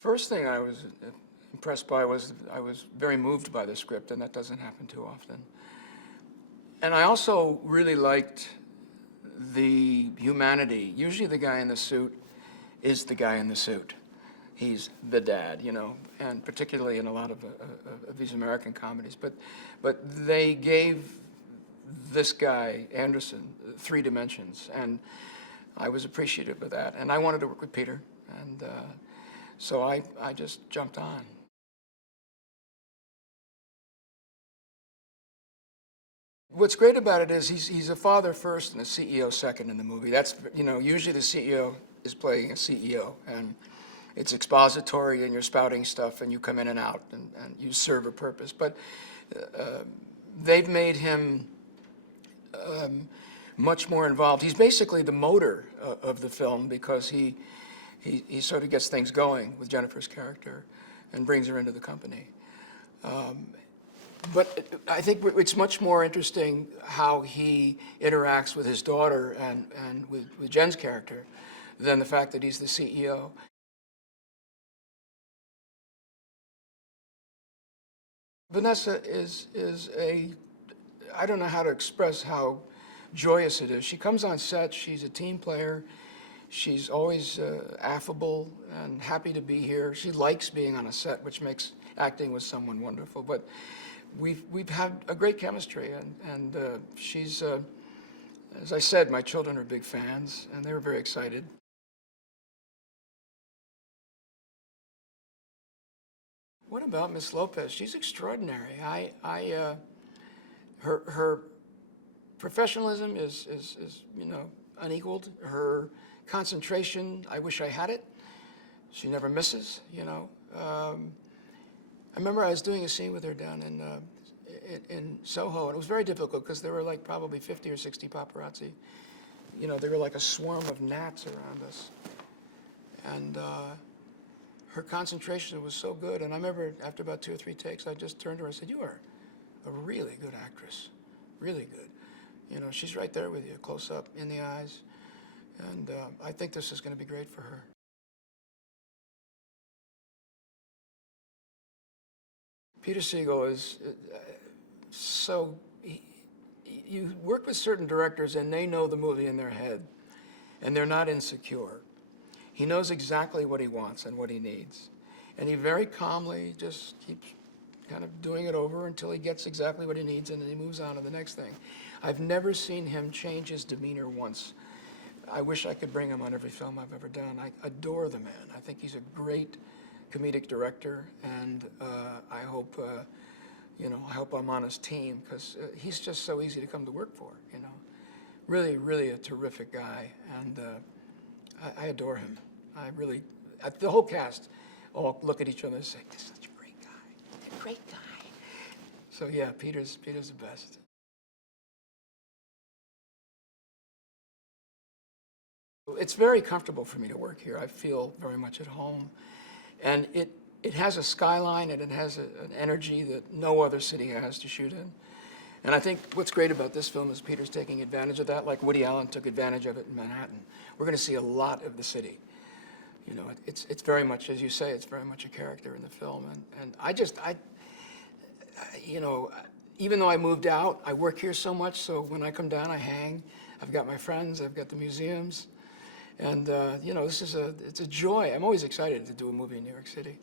First thing I was impressed by was I was very moved by the script, and that doesn't happen too often. And I also really liked the humanity. Usually the guy in the suit is the guy in the suit. He's the dad, you know, and particularly in a lot of these American comedies. But they gave this guy, Anderson, 3 dimensions, and I was appreciative of that. And I wanted to work with Peter, and so I just jumped on. What's great about it is he's a father first and a CEO second in the movie. That's, you know, usually the CEO is playing a CEO, and it's expository and you're spouting stuff and you come in and out and you serve a purpose. But they've made him much more involved. He's basically the motor of the film because he sort of gets things going with Jennifer's character and brings her into the company. But I think it's much more interesting how he interacts with his daughter and with Jen's character than the fact that he's the CEO. Vanessa is I don't know how to express how joyous it is. She comes on set, she's a team player, she's always affable and happy to be here. She likes being on a set, which makes acting with someone wonderful. But we've had a great chemistry, and she's, as I said, my children are big fans, and they were very excited. What about Miss Lopez? She's extraordinary. Her professionalism is you know, unequaled. Her concentration, I wish I had it. She never misses, you know. I remember I was doing a scene with her down in Soho, and it was very difficult because there were like probably 50 or 60 paparazzi. You know, they were like a swarm of gnats around us. And her concentration was so good. And I remember after about 2 or 3 takes, I just turned to her and said, "You are a really good actress, really good. You know, she's right there with you, close up, in the eyes. And I think this is going to be great for her." Peter Siegel is you work with certain directors and they know the movie in their head and they're not insecure. He knows exactly what he wants and what he needs. And he very calmly just keeps kind of doing it over until he gets exactly what he needs, and then he moves on to the next thing. I've never seen him change his demeanor once. I wish I could bring him on every film I've ever done. I adore the man. I think he's a great comedic director, and I hope, you know, I hope I'm on his team because he's just so easy to come to work for, you know. Really, really a terrific guy, and I adore him. The whole cast all look at each other and say, "This is such a great guy, a great guy." So yeah, Peter's the best. It's very comfortable for me to work here. I feel very much at home. And it has a skyline and it has an energy that no other city has to shoot in. And I think what's great about this film is Peter's taking advantage of that, like Woody Allen took advantage of it in Manhattan. We're going to see a lot of the city. You know, it's very much, as you say, it's very much a character in the film. And you know, even though I moved out, I work here so much, so when I come down, I hang. I've got my friends, I've got the museums. And, you know, it's a joy. I'm always excited to do a movie in New York City.